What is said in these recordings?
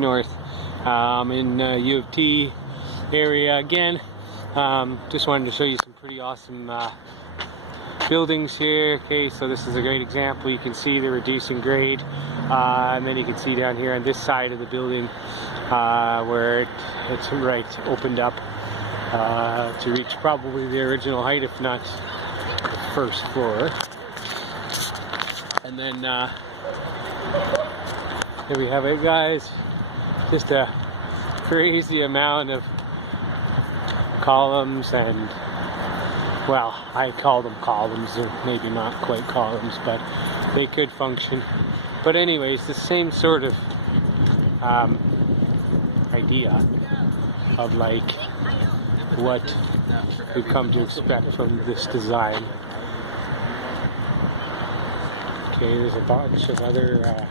north in U of T area again. Just wanted to show you some pretty awesome buildings here. Okay, so this is a great example. You can see the reducing grade, and then you can see down here on this side of the building where it's right opened up to reach probably the original height, if not the first floor. And then here we have it, guys. Just a crazy amount of columns, and well, I call them columns, or maybe not quite columns, but they could function. But anyways, the same sort of idea of like what we've come to expect from this design. Okay, there's a bunch of other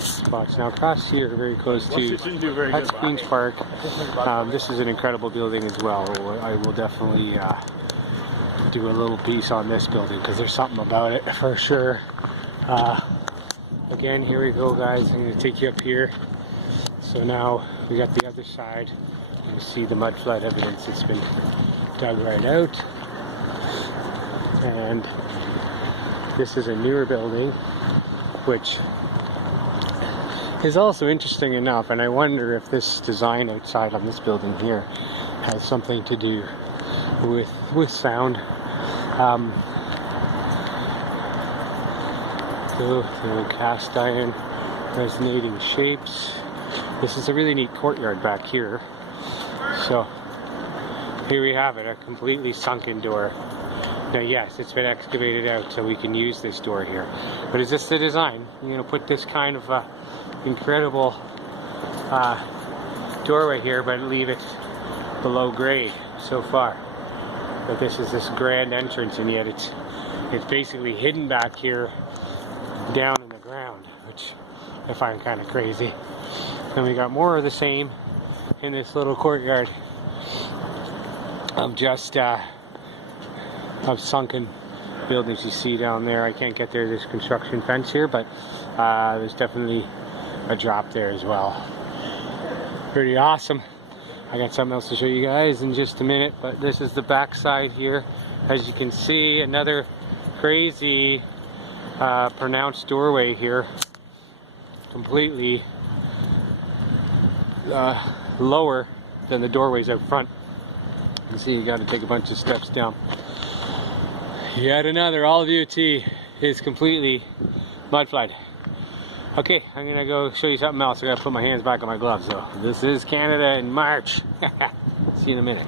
spots now across here, very close to that's Queen's Park. This is an incredible building as well. I will definitely do a little piece on this building because there's something about it for sure. Again, here we go, guys. I'm going to take you up here. So now we got the other side. You see the mud flood evidence. It's been dug right out. And this is a newer building, which is also interesting enough, and I wonder if this design outside on this building here has something to do with sound. So the cast iron resonating shapes. This is a really neat courtyard back here. So here we have it, a completely sunken door. Now yes, it's been excavated out so we can use this door here. But is this the design? You're going to put this kind of incredible doorway here, but leave it below grade so far. But this is this grand entrance, and yet it's basically hidden back here down in the ground, which I find kind of crazy. And we got more of the same in this little courtyard of just of sunken buildings you see down there. I can't get there, there's construction fence here, but there's definitely a drop there as well. Pretty awesome. I got something else to show you guys in just a minute, but this is the back side here. As you can see, another crazy pronounced doorway here, completely lower than the doorways out front. You can see you got to take a bunch of steps down. Yet another, all of UT is completely mud flood. Okay, I'm gonna go show you something else. I gotta put my hands back on my gloves though. This is Canada in March. See you in a minute.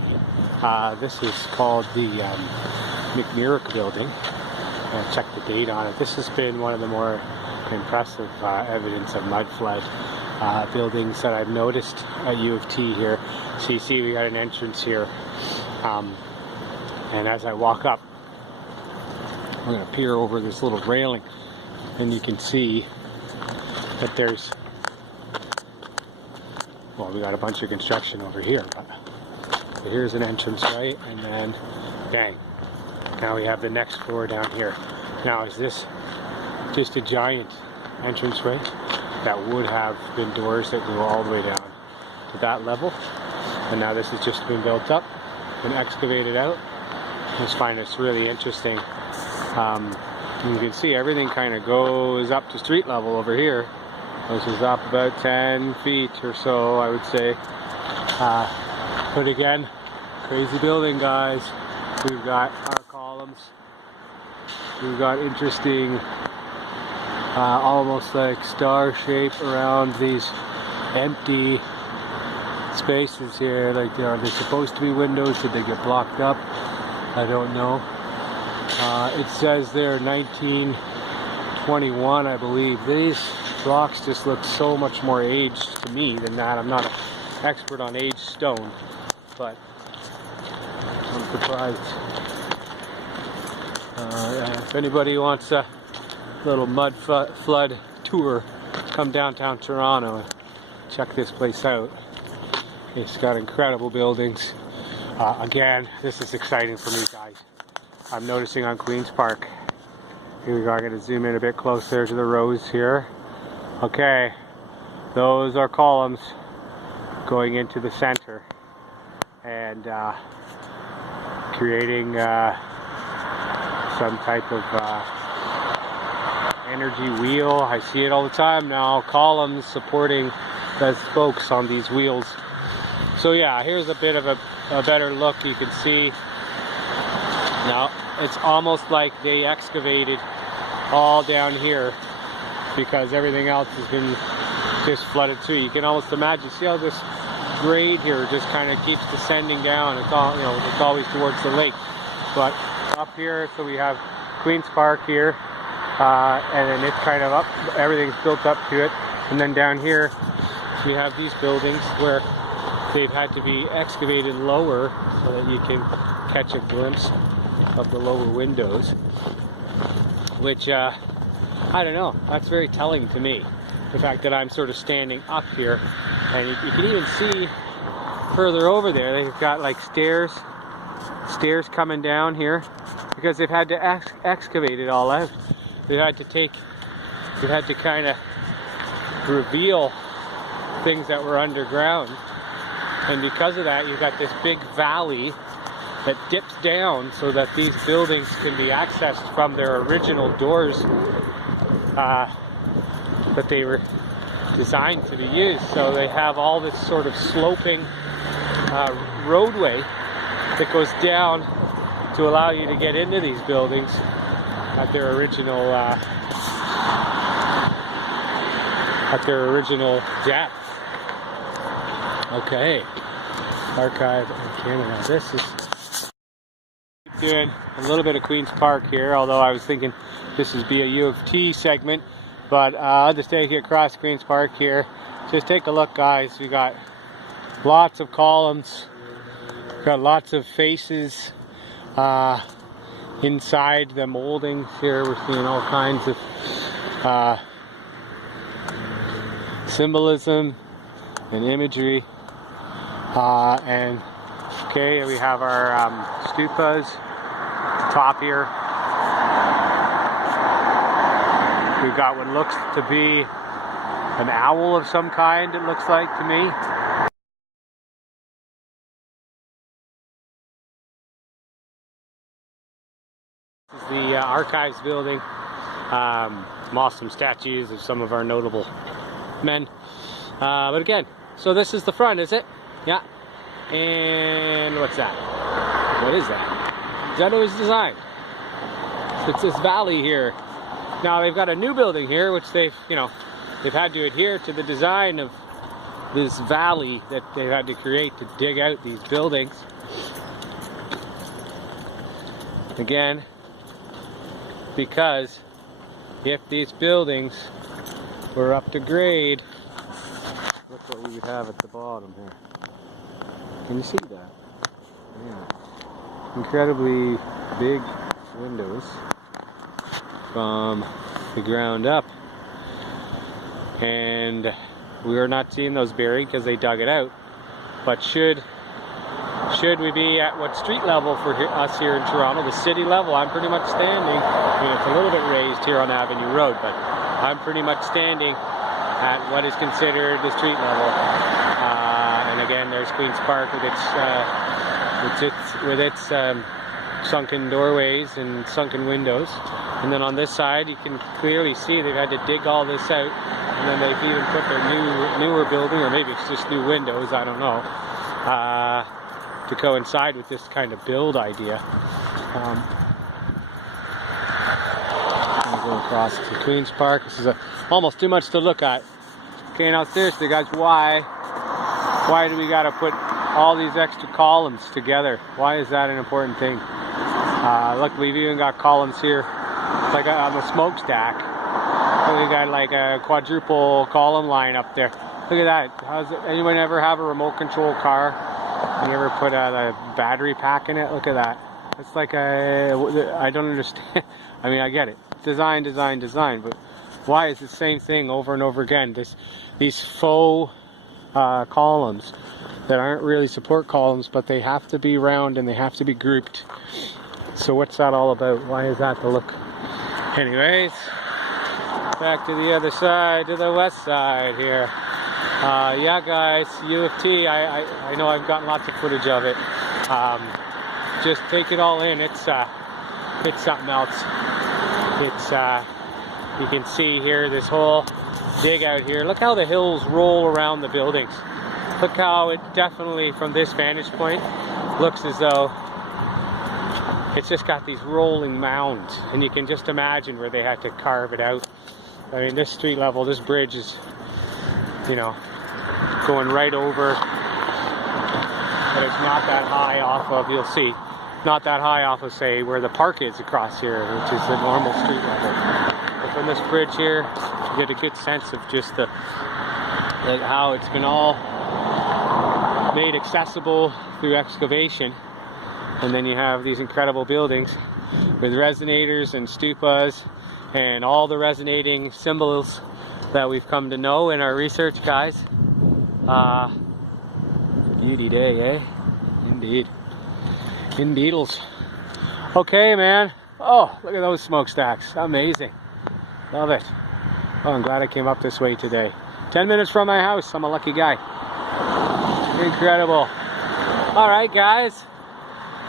This is called the McMurrick building. Check the date on it. This has been one of the more impressive evidence of mud flood buildings that I've noticed at U of T here. So you see we got an entrance here, and as I walk up, I'm going to peer over this little railing, and you can see that there's, well, we got a bunch of construction over here, but here's an entrance, right, and then bang, now we have the next floor down here. Now is this just a giant entranceway? That would have been doors that go all the way down to that level, and now this has just been built up and excavated out. I just find this really interesting. You can see everything kind of goes up to street level over here, which is up about 10 feet or so, I would say. But again, crazy building, guys. We've got our columns. We've got interesting, almost like star shape around these empty spaces here. Like, are they supposed to be windows? Did they get blocked up? I don't know. It says there 1921, I believe. These blocks just look so much more aged to me than that. I'm not an expert on aged stone, but I'm surprised. If anybody wants a little mud flood tour, come downtown Toronto and check this place out. It's got incredible buildings. Again, this is exciting for me, guys. I'm noticing on Queen's Park. Here we go. I'm going to zoom in a bit closer to the rows here. Okay, those are columns going into the center and creating some type of energy wheel. I see it all the time now, columns supporting the spokes on these wheels. So yeah, here's a bit of a better look. You can see now it's almost like they excavated all down here because everything else has been just flooded through. You can almost imagine, see how this grade here just kind of keeps descending down. It's all, you know, it's always towards the lake. But up here, so we have Queen's Park here, and then it's kind of up, everything's built up to it. And then down here, we have these buildings where they've had to be excavated lower so that you can catch a glimpse of the lower windows, which, I don't know, that's very telling to me. The fact that I'm sort of standing up here, and you can even see further over there, they've got like stairs coming down here, because they've had to excavate it all out. They've had to kind of reveal things that were underground. And because of that, you've got this big valley that dips down so that these buildings can be accessed from their original doors that they were designed to be used. So they have all this sort of sloping roadway that goes down to allow you to get into these buildings at their original depth. Okay, Archive of Canada. This is doing a little bit of Queen's Park here, although I was thinking this would be a U of T segment, but I'll just take you across Queen's Park here. Just take a look, guys. We got lots of columns, got lots of faces inside the moldings here. We're seeing all kinds of symbolism and imagery. And okay, we have our stupas top here. We've got what looks to be an owl of some kind, it looks like to me. This is the Archives building. Awesome statues of some of our notable men. But again, so this is the front, is it? Yeah. And what's that? What is that? Is that how it was designed? It's this valley here. Now they've got a new building here, which they've had to adhere to the design of this valley that they've had to create to dig out these buildings. Again, because if these buildings were up to grade, look what we would have at the bottom here. Can you see that? Yeah. Incredibly big windows from the ground up. And we are not seeing those buried because they dug it out. But should we be at what street level for us here in Toronto, the city level? I'm pretty much standing, I mean, it's a little bit raised here on Avenue Road, but I'm pretty much standing at what is considered the street level. And again, there's Queen's Park with its sunken doorways and sunken windows. And then on this side, you can clearly see they've had to dig all this out, and then they've even put their newer building, or maybe it's just new windows, I don't know, to coincide with this kind of build idea. I'll go across to Queen's Park. This is almost too much to look at. Okay, now seriously, guys, why do we gotta put all these extra columns together? Why is that an important thing? Look, we've even got columns here, like on the smokestack. We got like a quadruple column line up there. Look at that. Anyone ever have a remote control car? You ever put a battery pack in it? Look at that. It's like I don't understand. I mean, I get it. Design, but why is the same thing over and over again? These faux columns that aren't really support columns, but they have to be round and they have to be grouped. So what's that all about? Why is that the look? Anyways, back to the other side, to the west side here. Yeah, guys, U of T. I know I've gotten lots of footage of it. Just take it all in. It's something else. It's you can see here this whole dig out here. Look how the hills roll around the buildings. Look how it definitely, from this vantage point, looks as though it's just got these rolling mounds, and you can just imagine where they had to carve it out. I mean, this street level, this bridge is, you know, going right over, but it's not that high off of, you'll see, not that high off of, say, where the park is across here, which is the normal street level. But from this bridge here, you get a good sense of just the, like, how it's been all made accessible through excavation. And then you have these incredible buildings with resonators and stupas and all the resonating symbols that we've come to know in our research, guys. Beauty day, eh? Indeed. Indeedles. Okay, man. Oh, look at those smokestacks. Amazing. Love it. Oh, I'm glad I came up this way today. 10 minutes from my house. I'm a lucky guy. Incredible. All right, guys.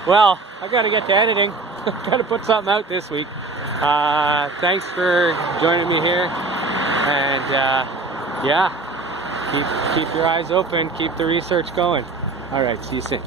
Well, I gotta get to editing. Gotta put something out this week. Thanks for joining me here. And yeah, keep your eyes open. Keep the research going. All right, see you soon.